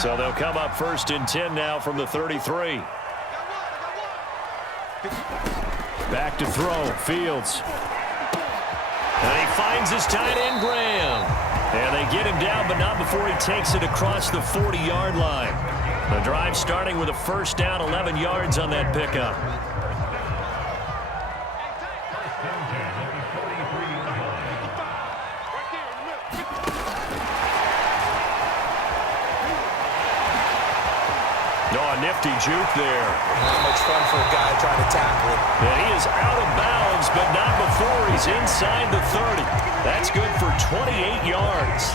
So they'll come up 1st and 10 now from the 33. Back to throw. Fields. And he finds his tight end, Graham. And they get him down, but not before he takes it across the 40-yard line. The drive starting with a 1st down, 11 yards on that pickup. Nifty juke there. Not much fun for a guy trying to tackle it. And he is out of bounds, but not before he's inside the 30. That's good for 28 yards.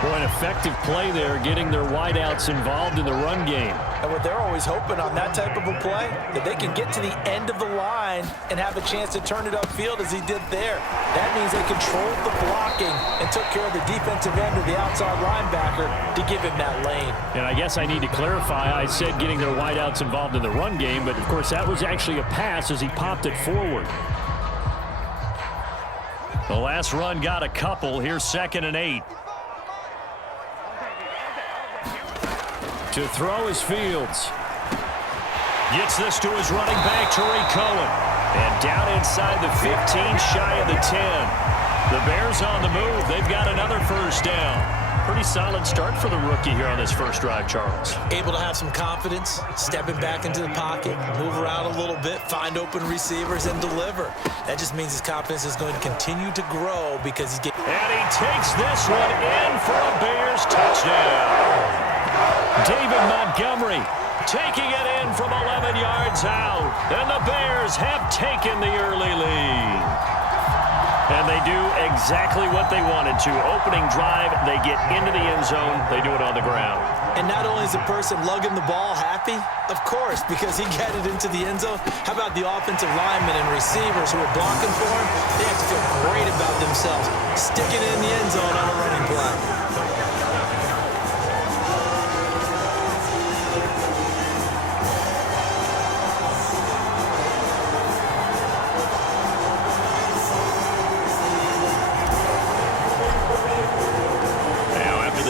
Boy, an effective play there, getting their wideouts involved in the run game. And what they're always hoping on that type of a play, that they can get to the end of the line and have a chance to turn it upfield as he did there. That means they controlled the blocking and took care of the defensive end or the outside linebacker to give him that lane. And I guess I need to clarify, I said getting their wideouts involved in the run game, but of course that was actually a pass as he popped it forward. The last run got a couple. Here's 2nd and 8. To throw is Fields. Gets this to his running back, Tariq Cohen. And down inside the 15, shy of the 10. The Bears on the move. They've got another 1st down. Pretty solid start for the rookie here on this first drive, Charles. Able to have some confidence, stepping back into the pocket, move around a little bit, find open receivers, and deliver. That just means his confidence is going to continue to grow because he's getting... And he takes this one in for a Bears touchdown. David Montgomery taking it in from 11 yards out. And the Bears have taken the early lead. And they do exactly what they wanted to. Opening drive, they get into the end zone. They do it on the ground. And not only is the person lugging the ball happy, of course, because he got it into the end zone. How about the offensive linemen and receivers who are blocking for him? They have to feel great about themselves, sticking it in the end zone on a running play.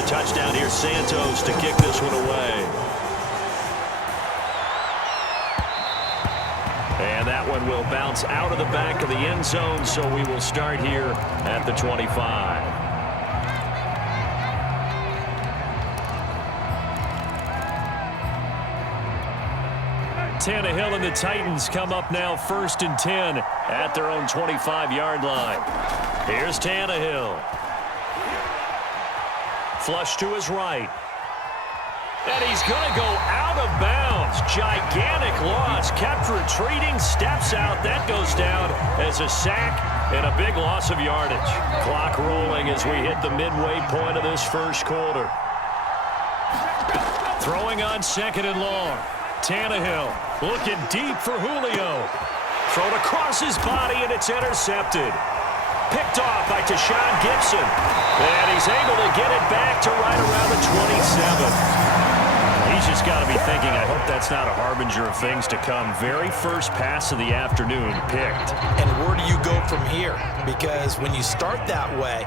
Touchdown here, Santos to kick this one away. And that one will bounce out of the back of the end zone, so we will start here at the 25. Tannehill and the Titans come up now 1st and 10 at their own 25-yard line. Here's Tannehill. Flush to his right. And he's going to go out of bounds. Gigantic loss. Kept retreating. Steps out. That goes down as a sack and a big loss of yardage. Clock rolling as we hit the midway point of this first quarter. Throwing on 2nd and long. Tannehill looking deep for Julio. Thrown across his body and it's intercepted. Picked off by Tashawn Gibson. And he's able to get it back to right around the 27. He's just got to be thinking, I hope that's not a harbinger of things to come. Very first pass of the afternoon picked. And where do you go from here? Because when you start that way,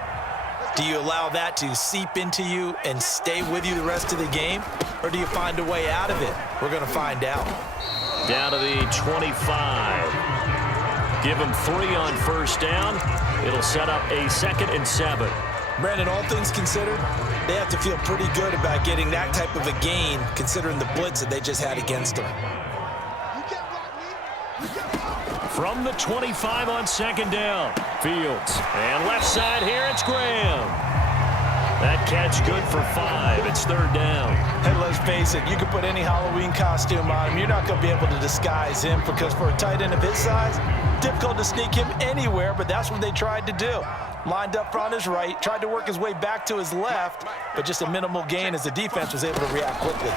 do you allow that to seep into you and stay with you the rest of the game? Or do you find a way out of it? We're going to find out. Down to the 25. Give him 3 on 1st down. It'll set up a 2nd and 7. Brandon, all things considered, they have to feel pretty good about getting that type of a gain, considering the blitz that they just had against them. From the 25 on 2nd down, Fields. And left side here, it's Graham. That catch good for 5. It's 3rd down. Hey, let's face it, you can put any Halloween costume on him. You're not going to be able to disguise him because for a tight end of his size, difficult to sneak him anywhere, but that's what they tried to do. Lined up on his right, tried to work his way back to his left, but just a minimal gain as the defense was able to react quickly.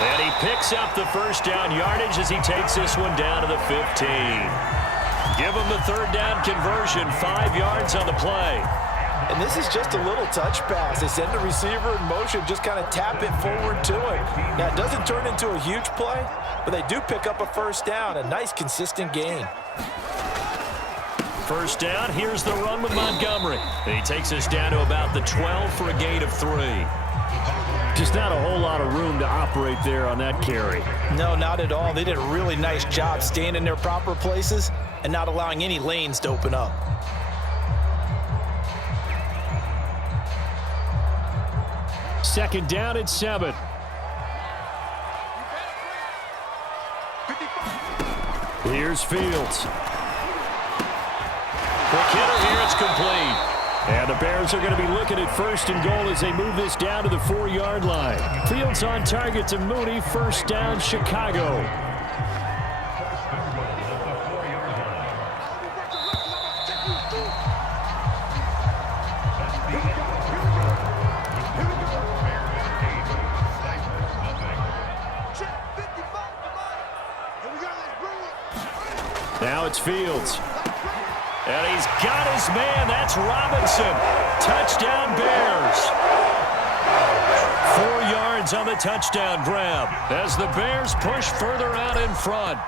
And he picks up the 1st down yardage as he takes this one down to the 15. Give him the 3rd down conversion, 5 yards on the play. And this is just a little touch pass. They send the receiver in motion, just kind of tap it forward to him. Now, it doesn't turn into a huge play, but they do pick up a 1st down, a nice consistent gain. first down. Here's the run with Montgomery. He takes us down to about the 12 for a gain of 3. Just not a whole lot of room to operate there on that carry. No, not at all. They did a really nice job staying in their proper places and not allowing any lanes to open up. Second down at 7. Here's Fields. Quick hitter here, it's complete. And the Bears are going to be looking at first and goal as they move this down to the 4-yard line. Fields on target to Mooney. First down, Chicago. Now it's Fields. And he's got his man. That's Robinson. Touchdown, Bears. 4 yards on the touchdown grab as the Bears push further out in front.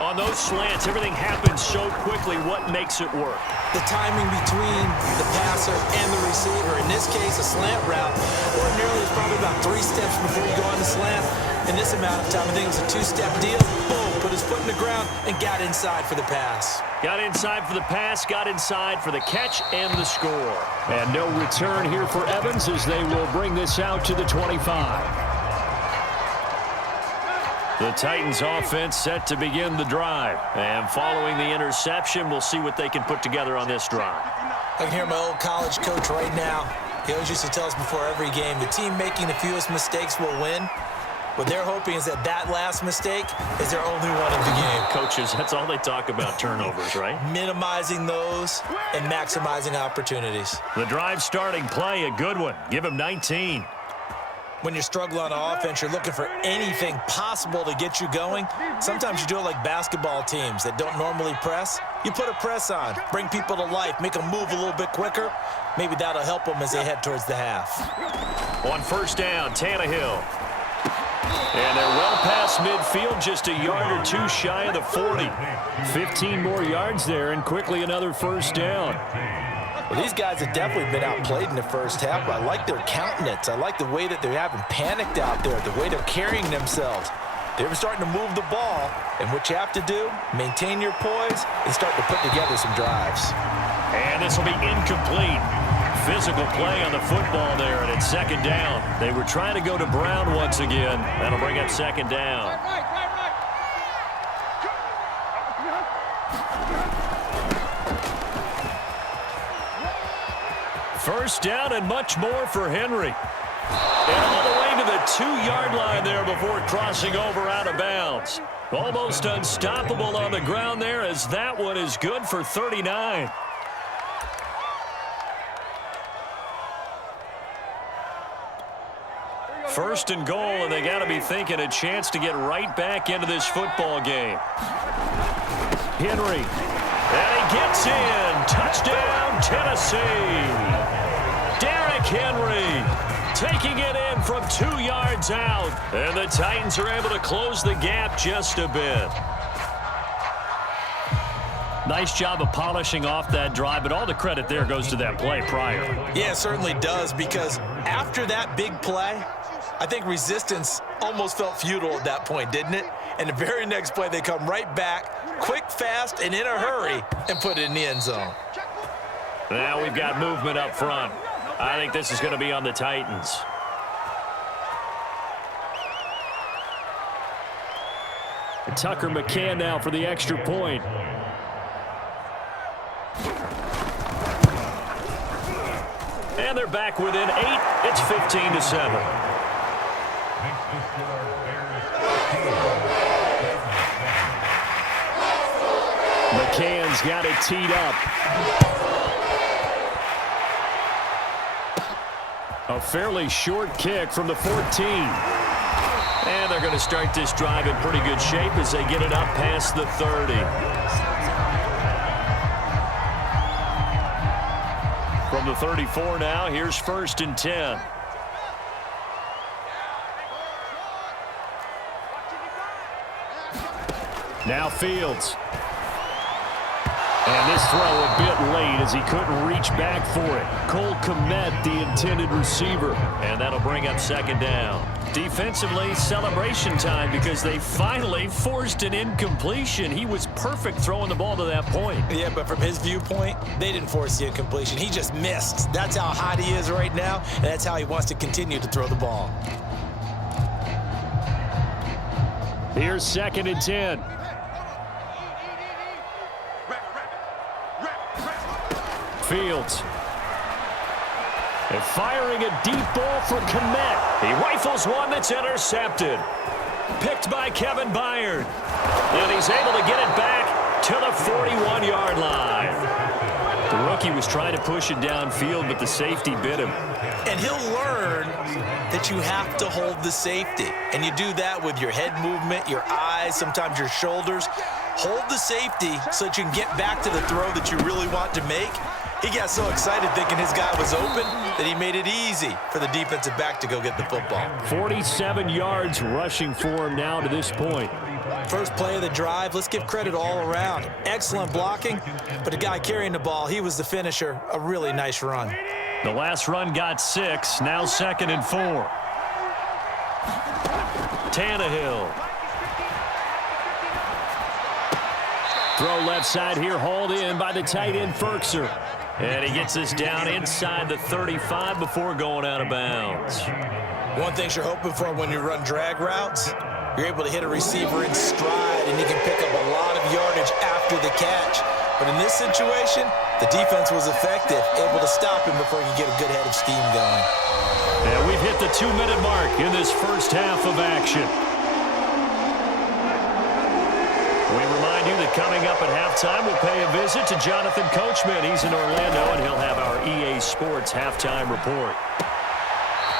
On those slants, everything happens so quickly. What makes it work? The timing between the passer and the receiver. In this case, a slant route. Ordinarily, it's probably about 3 steps before you go on the slant. In this amount of time, I think it's a 2-step deal. Boom, put his foot in the ground and got inside for the pass. Got inside for the pass, got inside for the catch and the score. And no return here for Evans as they will bring this out to the 25. The Titans offense set to begin the drive. And following the interception, we'll see what they can put together on this drive. I can hear my old college coach right now. He always used to tell us before every game, the team making the fewest mistakes will win. What they're hoping is that last mistake is their only one of the game. Coaches, that's all they talk about, turnovers, right? Minimizing those and maximizing opportunities. The drive starting play, a good one. Give him 19. When you're struggling on offense, you're looking for anything possible to get you going. Sometimes you do it like basketball teams that don't normally press. You put a press on, bring people to life, make them move a little bit quicker. Maybe that'll help them as they head towards the half. On first down, Tannehill. And they're well past midfield, just a yard or 2 shy of the 40. 15 more yards there, and quickly another first down. Well, these guys have definitely been outplayed in the first half, but I like their countenance. I like the way that they're having panicked out there, the way they're carrying themselves. They're starting to move the ball, and what you have to do, maintain your poise and start to put together some drives. And this will be incomplete. Physical play on the football there, and it's second down. They were trying to go to Brown once again. That'll bring up second down. First down and much more for Henry. And all the way to the 2-yard line there before crossing over out of bounds. Almost unstoppable on the ground there as that one is good for 39. First and goal, and they got to be thinking a chance to get right back into this football game. Henry. And he gets in. Touchdown, Tennessee. Derrick Henry taking it in from 2 yards out. And the Titans are able to close the gap just a bit. Nice job of polishing off that drive, but all the credit there goes to that play prior. Yeah, it certainly does, because after that big play, I think resistance almost felt futile at that point, didn't it? And the very next play, they come right back, quick, fast, and in a hurry, and put it in the end zone. Now we've got movement up front. I think this is going to be on the Titans. Tucker McCann now for the extra point. And they're back within 8. It's 15-7. McCann's got it teed up. A fairly short kick from the 14. And they're going to start this drive in pretty good shape as they get it up past the 30. From the 34 now, here's first and 10. Now Fields. And this throw a bit late as he couldn't reach back for it. Cole Kmet, the intended receiver. And that'll bring up second down. Defensively, celebration time because they finally forced an incompletion. He was perfect throwing the ball to that point. Yeah, but from his viewpoint, they didn't force the incompletion. He just missed. That's how hot he is right now, and that's how he wants to continue to throw the ball. Here's 2nd and 10. Fields. And firing a deep ball for Kmet. He rifles one that's intercepted. Picked by Kevin Byard. And he's able to get it back to the 41-yard line. The rookie was trying to push it downfield, but the safety bit him. And he'll learn that you have to hold the safety. And you do that with your head movement, your eyes, sometimes your shoulders. Hold the safety so that you can get back to the throw that you really want to make. He got so excited thinking his guy was open that he made it easy for the defensive back to go get the football. 47 yards rushing for him now to this point. First play of the drive, let's give credit all around. Excellent blocking, but the guy carrying the ball, he was the finisher. A really nice run. The last run got 6, now 2nd and 4. Tannehill. Throw left side here, hauled in by the tight end, Firkser. And he gets this down inside the 35 before going out of bounds. One thing you're hoping for when you run drag routes, you're able to hit a receiver in stride, and he can pick up a lot of yardage after the catch. But in this situation, the defense was effective, able to stop him before he could get a good head of steam going. And we've hit the 2-minute mark in this first half of action. We remind you that coming up at halftime, we'll pay a visit to Jonathan Coachman. He's in Orlando, and he'll have our EA Sports halftime report.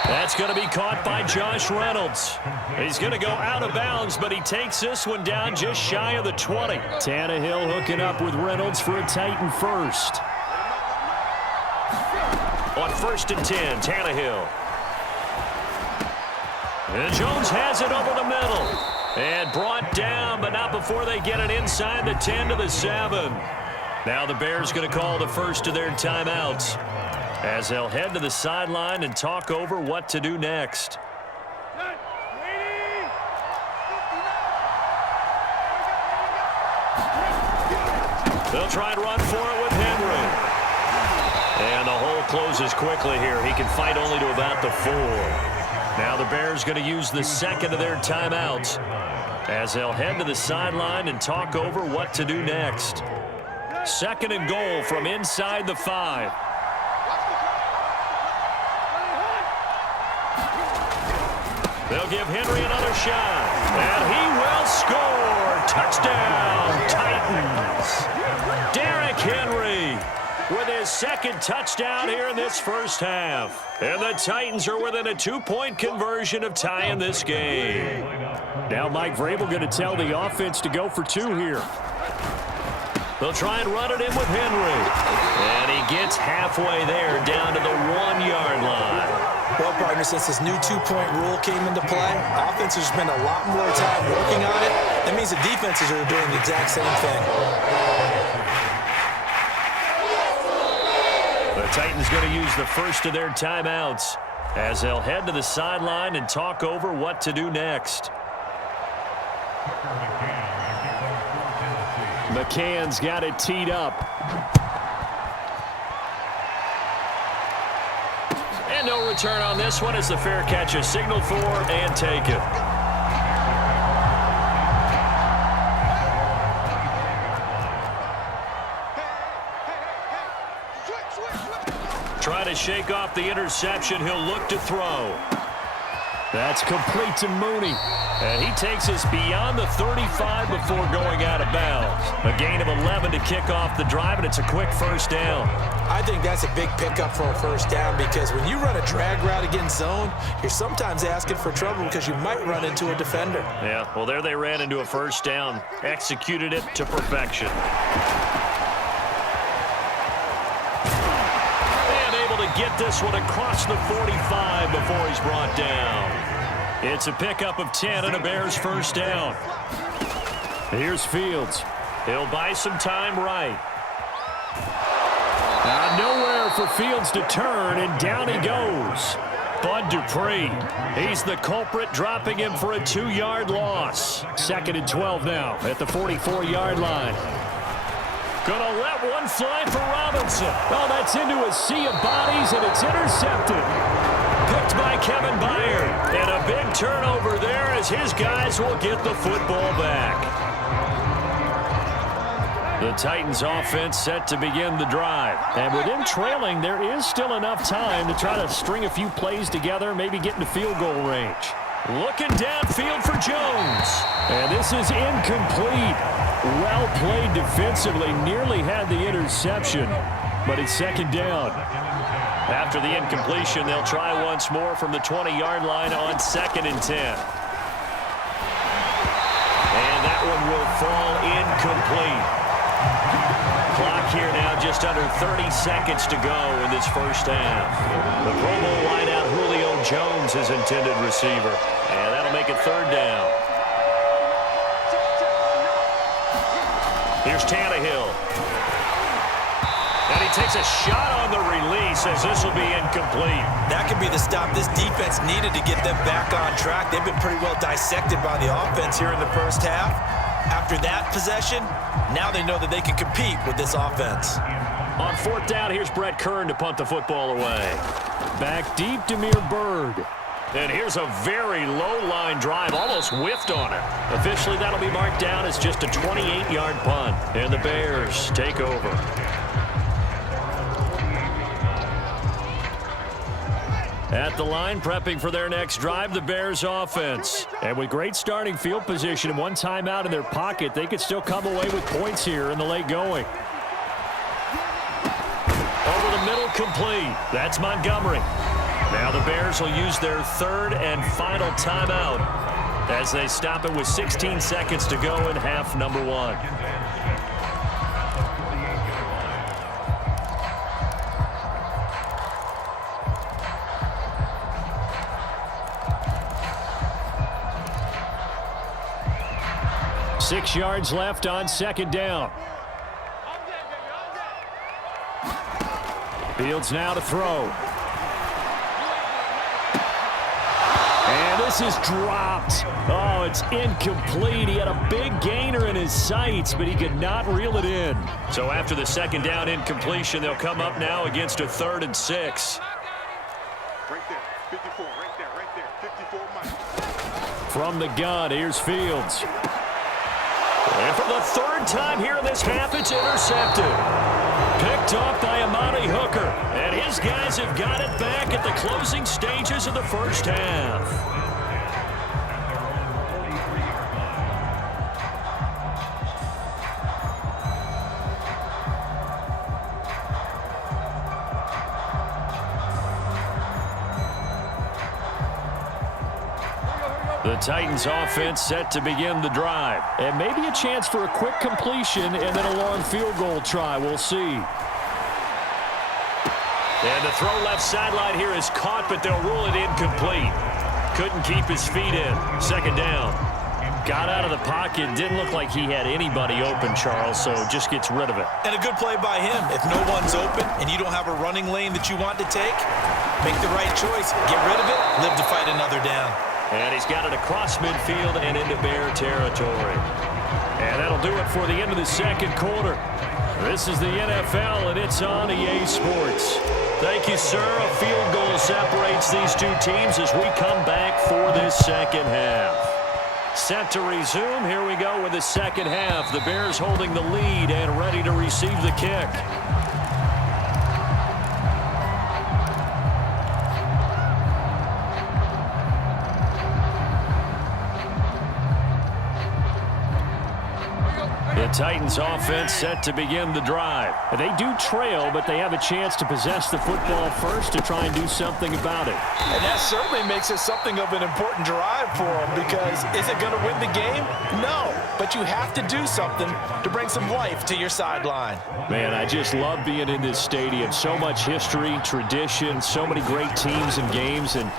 That's going to be caught by Josh Reynolds. He's going to go out of bounds, but he takes this one down just shy of the 20. Tannehill hooking up with Reynolds for a Titan first. On 1st and 10, Tannehill. And Jones has it over the middle. And brought down, but not before they get it inside the 10 to the 7. Now the Bears going to call the first of their timeouts as they'll head to the sideline and talk over what to do next. They'll try and run for it with Henry. And the hole closes quickly here. He can fight only to about the 4. Now the Bears going to use the second of their timeouts as they'll head to the sideline and talk over what to do next. 2nd and goal from inside the 5. They'll give Henry another shot, and he will score. Touchdown, Titans. Derrick Henry with his 2nd touchdown here in this first half. And the Titans are within a 2-point conversion of tying this game. Now Mike Vrabel going to tell the offense to go for 2 here. They'll try and run it in with Henry. And he gets halfway there down to the 1-yard line. Well, partner, since this new 2-point rule came into play, offenses spend a lot more time working on it. That means the defenses are doing the exact same thing. The Titans going to use the first of their timeouts as they'll head to the sideline and talk over what to do next. McCann's got it teed up. And no return on this one as the fair catch is signaled for and taken. Trying to shake off the interception. He'll look to throw. That's complete to Mooney. And he takes us beyond the 35 before going out of bounds. A gain of 11 to kick off the drive, and it's a quick first down. I think that's a big pickup for a first down because when you run a drag route against zone, you're sometimes asking for trouble because you might run into a defender. Yeah, well, there they ran into a first down. Executed it to perfection. And able to get this one across the 45 before he's brought down. It's a pickup of 10 and a Bears first down. Here's Fields. He'll buy some time right. for Fields to turn, and down he goes. Bud Dupree, he's the culprit, dropping him for a 2-yard loss. 2nd and 12 now at the 44-yard line. Gonna let one fly for Robinson. Oh, that's into a sea of bodies, and it's intercepted. Picked by Kevin Byard. And a big turnover there as his guys will get the football back. The Titans offense set to begin the drive. And with them trailing, there is still enough time to try to string a few plays together, maybe get into field goal range. Looking downfield for Jones. And this is incomplete. Well played defensively. Nearly had the interception, but it's 2nd down. After the incompletion, they'll try once more from the 20-yard line on 2nd and 10. And that one will fall incomplete. Clock here now just under 30 seconds to go in this first half. The Pro Bowl wideout Julio Jones is intended receiver. And that'll make it 3rd down. Here's Tannehill. And he takes a shot on the release as this will be incomplete. That could be the stop this defense needed to get them back on track. They've been pretty well dissected by the offense here in the first half. After that possession, now they know that they can compete with this offense. On 4th down, here's Brett Kern to punt the football away. Back deep, Damiere Byrd. And here's a very low-line drive, almost whiffed on it. Officially, that'll be marked down as just a 28-yard punt. And the Bears take over. At the line, prepping for their next drive, the Bears offense. And with great starting field position and one timeout in their pocket, they could still come away with points here in the late going. Over the middle, complete. That's Montgomery. Now the Bears will use their 3rd and final timeout as they stop it with 16 seconds to go in half number 1. Six yards left on 2nd down. Fields now to throw. And this is dropped. Oh, it's incomplete. He had a big gainer in his sights, but he could not reel it in. So after the 2nd down incompletion, they'll come up now against a 3rd and 6. Right there, 54, right there, 54 Mike. From the gun, here's Fields. And for the 3rd time here in this half, it's intercepted. Picked off by Amani Hooker. And his guys have got it back at the closing stages of the first half. The Titans offense set to begin the drive. And maybe a chance for a quick completion and then a long field goal try. We'll see. And the throw left sideline here is caught, but they'll rule it incomplete. Couldn't keep his feet in. 2nd down. Got out of the pocket. Didn't look like he had anybody open, Charles, so just gets rid of it. And a good play by him. If no one's open and you don't have a running lane that you want to take, make the right choice. Get rid of it. Live to fight another down. And he's got it across midfield and into Bear territory. And that'll do it for the end of the 2nd quarter. This is the NFL, and it's on EA Sports. Thank you, sir. A field goal separates these two teams as we come back for this 2nd half. Set to resume. Here we go with the 2nd half. The Bears holding the lead and ready to receive the kick. The Titans offense set to begin the drive. They do trail, but they have a chance to possess the football first to try and do something about it. And that certainly makes it something of an important drive for them, because is it going to win the game? No, but you have to do something to bring some life to your sideline. Man, I just love being in this stadium. So much history, tradition, so many great teams and games, and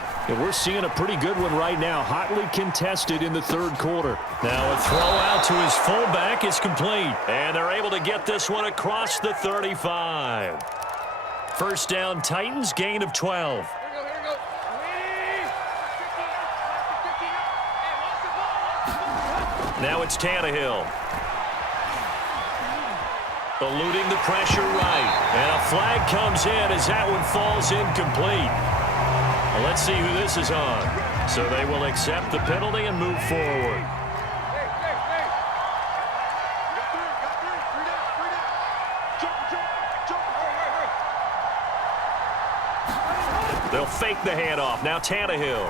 we're seeing a pretty good one right now, hotly contested in the 3rd quarter. Now a throw out to his fullback is complete, and they're able to get this one across the 35. First down, Titans, gain of 12. Now it's Tannehill. Eluding the pressure right. And a flag comes in as that one falls incomplete. Well, let's see who this is on. So they will accept the penalty and move forward. They'll fake the handoff. Now Tannehill.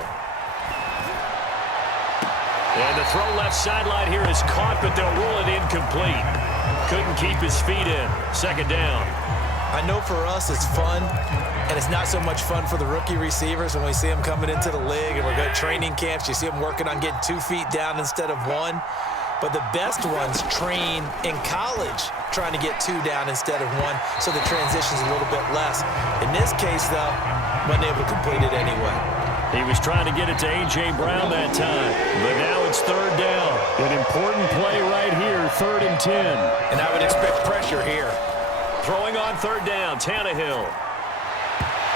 And the throw left sideline here is caught, but they'll rule it incomplete. Couldn't keep his feet in. Second down. I know for us it's fun, and it's not so much fun for the rookie receivers when we see them coming into the league and we're going to training camps. You see them working on getting 2 feet down instead of 1. But the best ones train in college trying to get 2 down instead of 1, so the transition's a little bit less. In this case, though, wasn't able to complete it anyway. He was trying to get it to A.J. Brown that time, but now it's third down. An important play right here, 3rd and 10. And I would expect pressure here. Throwing on third down, Tannehill.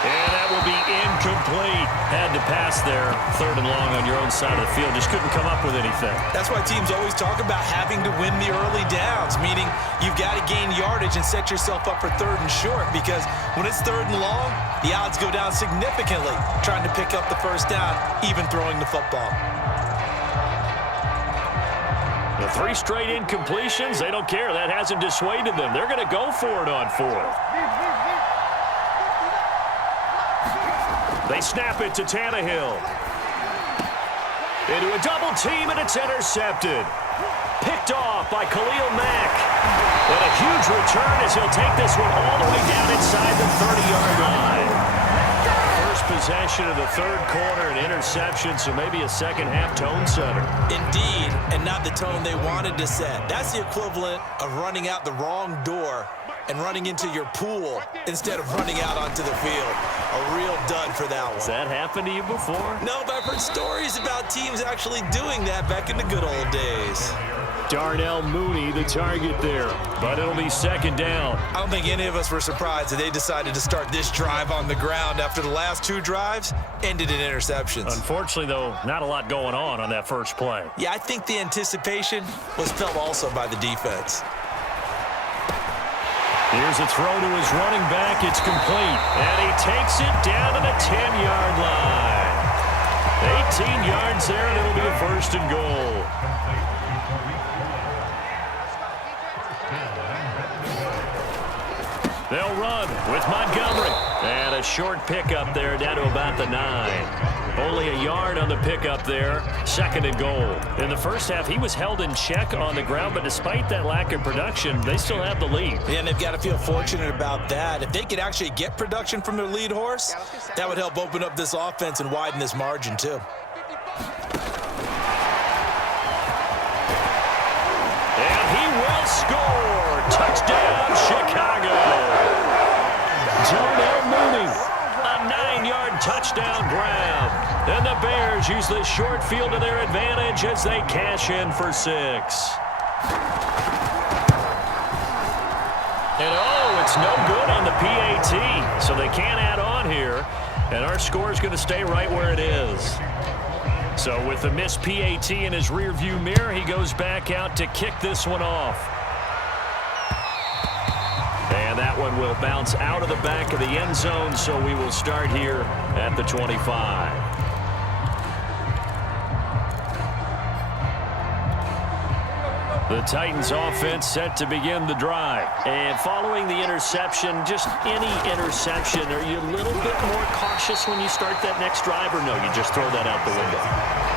And that will be incomplete. Had to pass there. 3rd and long on your own side of the field. Just couldn't come up with anything. That's why teams always talk about having to win the early downs, meaning you've got to gain yardage and set yourself up for 3rd and short, because when it's 3rd and long, the odds go down significantly trying to pick up the first down, even throwing the football. The 3 straight incompletions, they don't care. That hasn't dissuaded them. They're going to go for it on 4th. They snap it to Tannehill. Into a double team, and it's intercepted. Picked off by Khalil Mack. And a huge return as he'll take this one all the way down inside the 30-yard line. First possession of the 3rd quarter, an interception, so maybe a second-half tone setter. Indeed, and not the tone they wanted to set. That's the equivalent of running out the wrong door and running into your pool instead of running out onto the field. A real dud for that one. Has that happened to you before? No, but I've heard stories about teams actually doing that back in the good old days. Darnell Mooney, the target there, but it'll be second down. I don't think any of us were surprised that they decided to start this drive on the ground after the last 2 drives ended in interceptions. Unfortunately, though, not a lot going on that first play. Yeah, I think the anticipation was felt also by the defense. Here's a throw to his running back. It's complete. And he takes it down to the 10-yard line. 18 yards there, and it'll be a 1st and goal. They'll run with Montgomery. And a short pickup there down to about the 9. Only a yard on the pickup there. 2nd and goal. In the first half, he was held in check on the ground, but despite that lack of production, they still have the lead. And they've got to feel fortunate about that. If they could actually get production from their lead horse, that would help open up this offense and widen this margin too. And he will score. Touchdown, Chicago. Darnell Mooney, a 9-yard touchdown grab. And the Bears use the short field to their advantage as they cash in for 6. And it's no good on the PAT, so they can't add on here. And our score is going to stay right where it is. So with the missed PAT in his rearview mirror, he goes back out to kick this one off. And that one will bounce out of the back of the end zone, so we will start here at the 25. The Titans offense set to begin the drive. And following the interception, just any interception, are you a little bit more cautious when you start that next drive, or no, you just throw that out the window?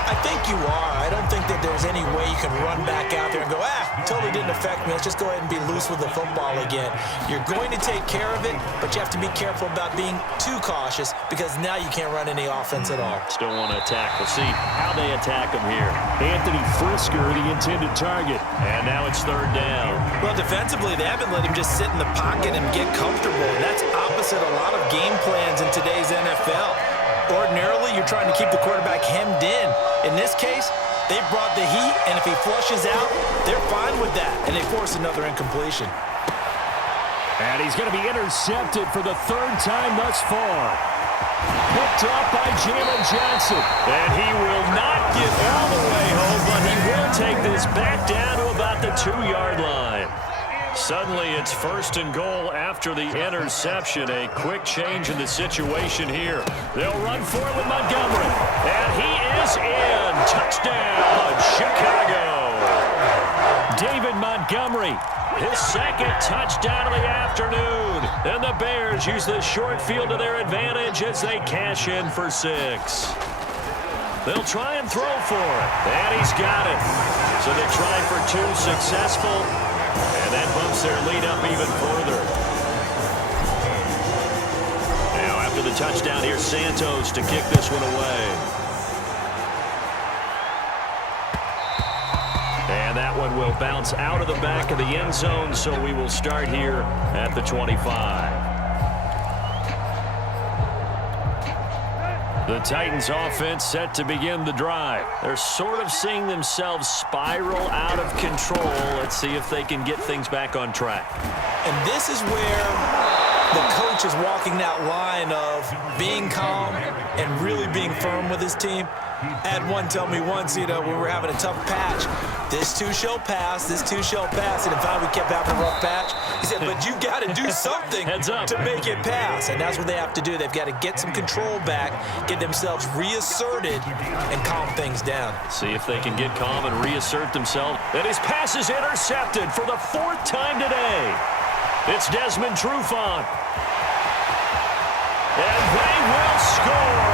I think you are. I don't think that there's any way you can run back out there and go, totally didn't affect me. Let's just go ahead and be loose with the football again. You're going to take care of it, but you have to be careful about being too cautious, because now you can't run any offense at all. Still want to attack. We'll see how they attack him here. Anthony Frisker, the intended target. And now it's 3rd down. Well, defensively, they haven't let him just sit in the pocket and get comfortable. And that's opposite a lot of game plans in today's NFL. Ordinarily, you're trying to keep the quarterback hemmed in. In this case, they brought the heat, and if he flushes out, they're fine with that, and they force another incompletion. And he's going to be intercepted for the third time thus far. Picked up by Jalen Johnson. And he will not get all the way home, but he will take this back down to about the 2-yard line. Suddenly, it's 1st and goal after the interception. A quick change in the situation here. They'll run for it with Montgomery. And he is in. Touchdown, Chicago. David Montgomery, his second touchdown of the afternoon. And the Bears use the short field to their advantage as they cash in for 6. They'll try and throw for it. And he's got it. So they try for 2, successful. And that bumps their lead up even further. Now after the touchdown, here's Santos to kick this one away. And that one will bounce out of the back of the end zone, so we will start here at the 25. The Titans offense set to begin the drive. They're sort of seeing themselves spiral out of control. Let's see if they can get things back on track. And this is where the coach is walking that line of being calm and really being firm with his team. I had one tell me once, when we were having a tough patch, this too shall pass, this too shall pass. And finally we kept having a rough patch. He said, but you got to do something to make it pass. And that's what they have to do. They've got to get some control back, get themselves reasserted, and calm things down. See if they can get calm and reassert themselves. And his pass is intercepted for the 4th time today. It's Desmond Trufant. And they will score.